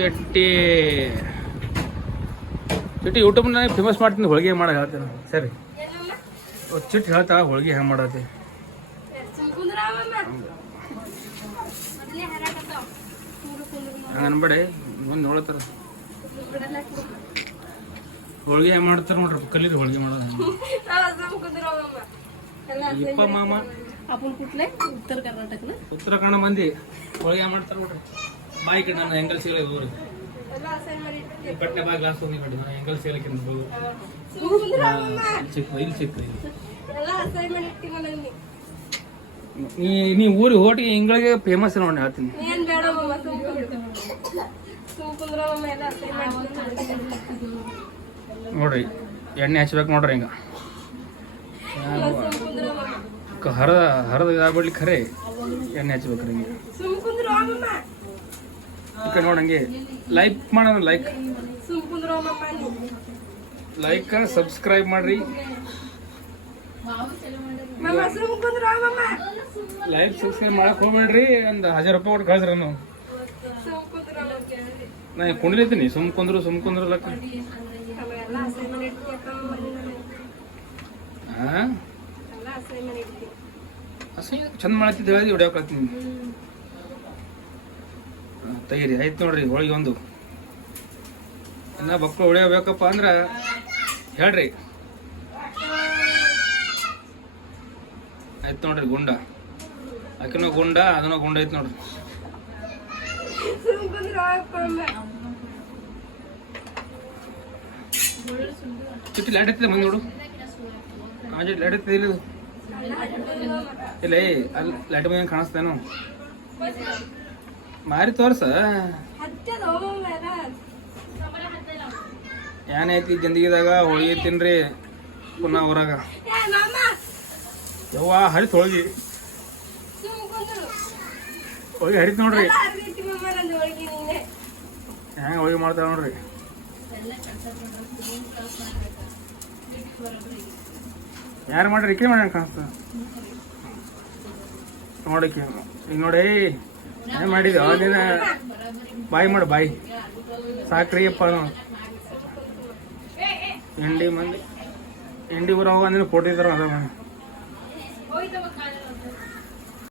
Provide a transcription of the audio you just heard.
ಚಟ್ಟಿ ಚಟ್ಟಿ ಯೂಟ್ಯೂಬ್ನ famous ಮಾಡ್ತೀನಿ ಹೋಳಿಗೆ ಮಾಡೋ ಹೇಳ್ತೇನೆ ಸರಿ ಚಿಟ್ಟು ಹೇಳ್ತಾ ಹೋಳಿಗೆ ಹೆಂಗೆ ಮಾಡತ್ತೆ ಹಂಗೆ ಅನ್ಬೇಡಿ ಮುಂದೆ ನೋಡ್ತಾರ ಹೋಳಿಗೆ ಹೆಂಗೆ ಮಾಡ್ತಾರ ನೋಡ್ರಿ ಕಲೀರಿ ಹೋಳಿಗೆ ಮಾಡೋದು ಇಪ್ಪ ಮಾಮ ಉತ್ತರ ಕನ್ನಡ ಮಂದಿ ಹೋಳಿಗೆ ಹೆಂಗೆ ಮಾಡ್ತಾರ ನೋಡ್ರಿ ಬಾಯಿ ಕಡೆ ನಾನು ಹೆಂಗಲ್ ಸಿಗಲ್ಲ ಹೋಗ್ರಿ ಪಟ್ಟೆ ಬಾ ಗ್ಲಾಸ್ ಹೋಗಿ ಮಾಡಿ ನಾನು ಹೆಂಗಲ್ ಸಿಗಲಿಕ್ಕೆ ಚಿಕ್ಕ ಇಲ್ಲಿ ಚಿಕ್ಕ ನೀ ಊರಿಗೆ ಹೋಟಿಗೆ ಹಿಂಗಳಿಗೆ ಫೇಮಸ್ ನೋಡಿ ಹೇಳ್ತೀನಿ ನೋಡ್ರಿ ಎಣ್ಣೆ ಹಚ್ಬೇಕು ನೋಡ್ರಿ ಹಿಂಗ ಹರದ ಇದಾಗ್ಬಿಡ್ಲಿ ಖರೆ ಎಣ್ಣೆ ಹಚ್ಬೇಕ್ರಿ ಹಿಂಗೆ ಈ ಕಡೆ ನೋಡಂಗೆ ಲೈಕ್ ಮಾಡೋಣ ಲೈಕ್ ಸಬ್ಸ್ಕ್ರೈಬ್ ಮಾಡ್ರಿ ಲೈಕ್ ಸಬ್ಸ್ಕ್ರೈಬ್ ಮಾಡಕ್ ಹೋಗ್ಬೇಡ್ರಿ ಒಂದು 1000 ರೂಪಾಯಿ ಕೊಟ್ಟು ಕಳ್ಸ್ರಿ ನಾವು ನಾ ಕುಂಡ್ಲಿದ್ದೀನಿ ಸುಮ್ಕುಂದ್ರು ಲಕ್ಕ ಚಂದ ಮಾಡ್ತಿದ್ದೆ ಹೇಳಿ ಹೊಡ್ಯಾಕ ಕಳ್ತೀನಿ ತೆಗೀರಿ ಆಯ್ತು ನೋಡ್ರಿ ಹೋಳಿಗೆ ಒಂದು ಇನ್ನ ಮಕ್ಕಳು ಹೊಡಿಯಬೇಕಪ್ಪ ಅಂದ್ರ ಹೇಳ್ರಿ ಆಯ್ತು ನೋಡ್ರಿ ಗುಂಡ ಆಕಿನೂ ಗುಂಡ ಅದನ್ನೋ ಗುಂಡ ಐತಿ ನೋಡ್ರಿ ಚಿಟ್ಟಿ ಲ್ಯಾಟ್ ಐತಿದೆ ಮಂದಿ ನೋಡು ಲ್ಯಾಟ್ ಐತಿದೆ ಇಲ್ಲ ಇಲ್ಲ ಅಲ್ಲಿ ಲ್ಯಾಟ್ ಮಂದಿ ಕಾಣಿಸ್ತೇನು ಮಾರಿ ತೋರ್ಸ ಏನೈತಿ ಜಿಂದಗಿದಾಗ ಹೋಳಿಗೆ ತಿನ್ರಿ ಪುನಃ ಊರಾಗ ಯವ್ವ ಹರಿತ್ ಹೋಳಿಗೆ ಹರಿತ್ ನೋಡ್ರಿ ಹೆಂಗ ಹೋಳಿಗೆ ಮಾಡ್ತಾವ ನೋಡ್ರಿ ಯಾರು ಮಾಡ್ರಿ ಇಕ್ಕೇ ಮಾಡ್ಯಾನ ಕಾಣಿಸ್ತ ನೋಡಕ್ಕೆ ಈಗ ನೋಡಿ ಏನ್ ಮಾಡಿದ್ವಿ ಅದೇನ ಬಾಯಿ ಮಾಡು ಬಾಯಿ ಸಾಕ್ರಿ ಅಪ್ಪ ಎಂಡಿ ಮಂದಿ ಎಂಡಿ ಊರ ಹೋಗ ಅಂದ್ರೆ ಕೊಟ್ಟಿದ್ರು ಅದ